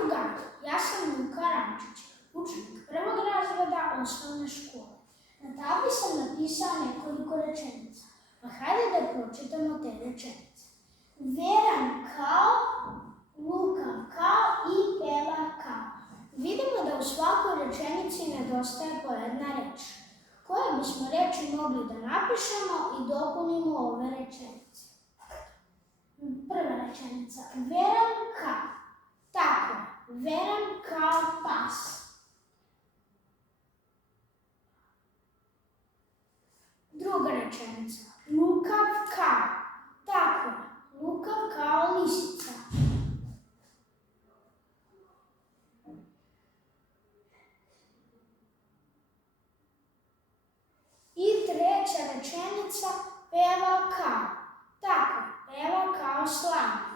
drugari, ja sam Luka Rančić, učenik prvog razreda osnovne škole. Na tabli sam napisao nekoliko rečenica, pa hajde da pročitamo te rečenice. Veran kao, lukav kao i peva kao. Vidimo da u svakoj rečenici nedostaje po jedna reč. Koje bismo reči mogli da napišemo i dopunimo ove rečenice? Prva rečenica. Veran kao. Tako, veran kao pas. Druga rečenica. Lukav kao. Tako, lukav kao lisica. I treća rečenica. Peva kao. Tako, peva kao slavni.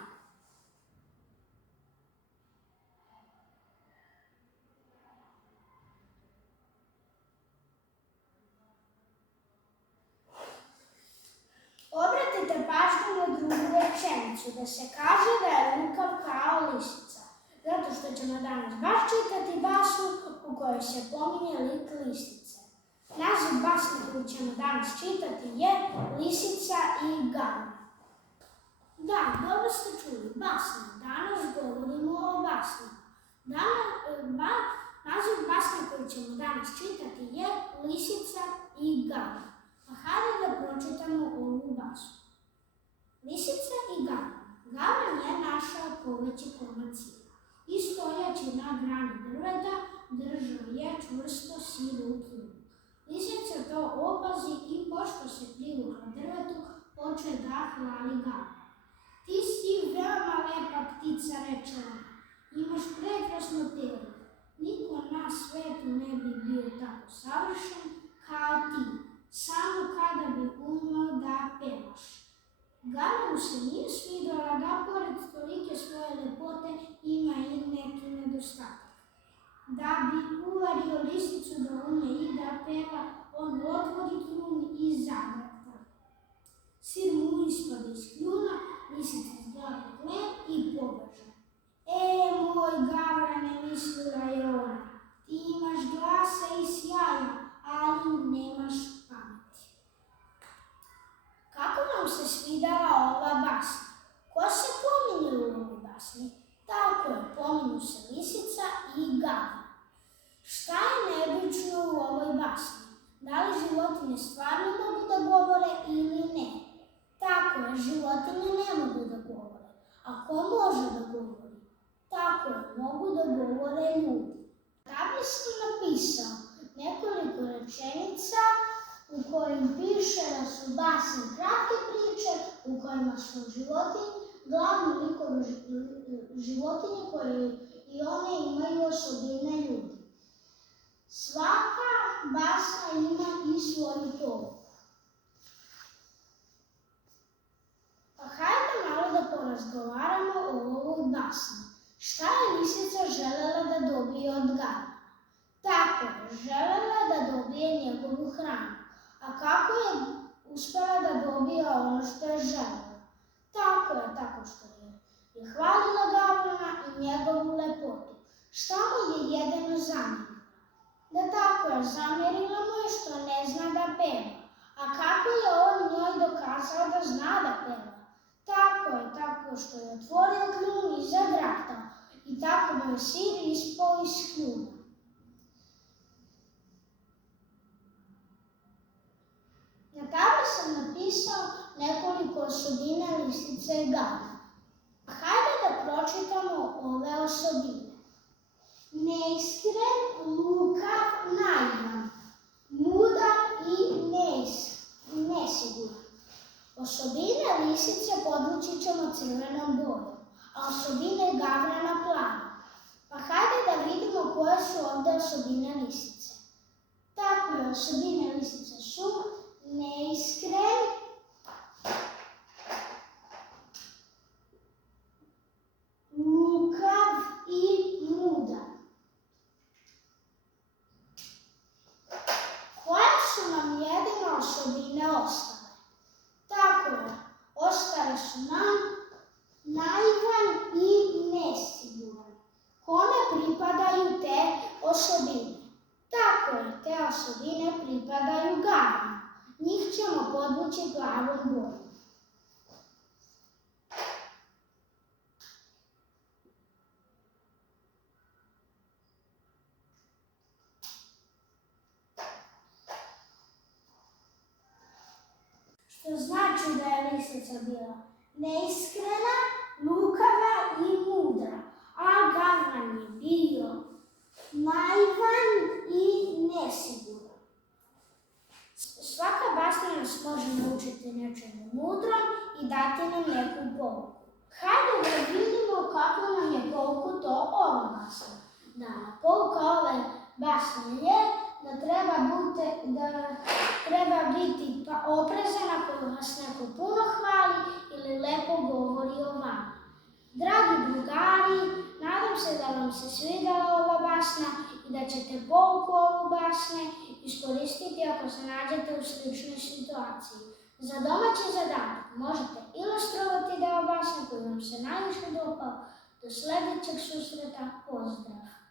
Obratite pažnju na drugu rečenicu, da se kaže da je lukav kao lisica. Zato što ćemo danas baš čitati basnu u kojoj se pominje lik lisice. Naziv basne koju ćemo danas čitati je Lisica i Gavran. Da, dobro ste čuli, basna. Danas govorimo o basni. Naziv basne koju ćemo danas čitati je Lisica i Gavran. Pa hajde da pročitamo ovu basnu. Lisica i Gavran. Gavran je našao poveći komad sira i stojeći na grani drveta držao je čvrsto sir u kljunu. Lisica to opazi i pošto se privukla drvetu, poče da hvali Gavran. Ti si veoma lepa ptica, reče ona. Imaš prekrasno telo. Niko na svetu ne bi bio tako savršen kao ti. Samo kada bi umeo da pevaš. Gavranu se nije svidjela da pored tolike svoje lepote ima i neki nedostatak. Da bi uvario lisicu da ume i da peva, on otvori kljun i zagrakta. Sir mu ispada iz kljuna, lisica zgleda tle i pobeže. Moj Gavrane, mislila je ona, ti imaš glasa i sjaja, ali nemaš pameti. Kako vam se svidala ova basna? Ko se pominje u ovoj basni? Tako je, pominju se Lisica i Gavran. Šta je neobično u ovoj basni? Da li životinje stvarno mogu da govore ili ne? Tako je, životinje ne mogu da govore. A ko može da govori? Tako je, mogu da govore ljudi. Tabli sam napisao nekoliko rečenica u kojim piše da su basne kratke priče u kojima su glavni likovi životinje koje i one imaju osobine ljudi. Svaka basna ima i svoju poruku. Pa hajde malo da porazgovaramo o ovoj basni. Šta je lisica želela da dobije od Gavrana? Tako je, želela da dobije njegovu hranu. A kako je uspela da dobije ono što je želela? Tako što je hvalila Gavrana i njegovu lepotu. Šta mu je jedino zamjerila? Da tako je, zamjerila mu je što ne zna da peva. A kako je on njoj dokazao da zna da peva? Tako što je otvorio kljun i zagraktao. I tako mu je sir ispao iz kljuna. Na tabli sam napisao nekoliko osobina Lisice i Gavrana. Hajde da pročitamo ove osobine. Neiskren, lukav, naivan, mudar i nesiguran. Osobine Lisice podvući ćemo crvenom bojom, a osobine Gavrana plavom. Pa hajde da vidimo koje su ovde osobine Lisice. Tako je, osobine Lisice su neiskren, lukav i mudar. Koje su nam jedine osobine ostale? Tako je, ostale su nam naivan i nesiguran. Koje podvući plavom bojom. Što znači da je lisica bila neiskrena, lukava i mudra, a Gavran je bio naivan i nesiguran. Svaka basna nas može naučiti nečemu mudrom i dati nam neku pouku. Hajde da vidimo kako nam je pouku to ova basna. Pouka ove basne je da treba biti oprezan ako vas neko puno hvali ili lepo govori o vama. Dragi drugari, nadam se da vam se svidjela ova basna i da ćete pouku ovu basne iskoristiti ako se nađete u sličnoj situaciji. Za domaći zadatak možete ilustrovati deo basne koji vam se najviše dopao. Do sljedećeg susreta, pozdrav!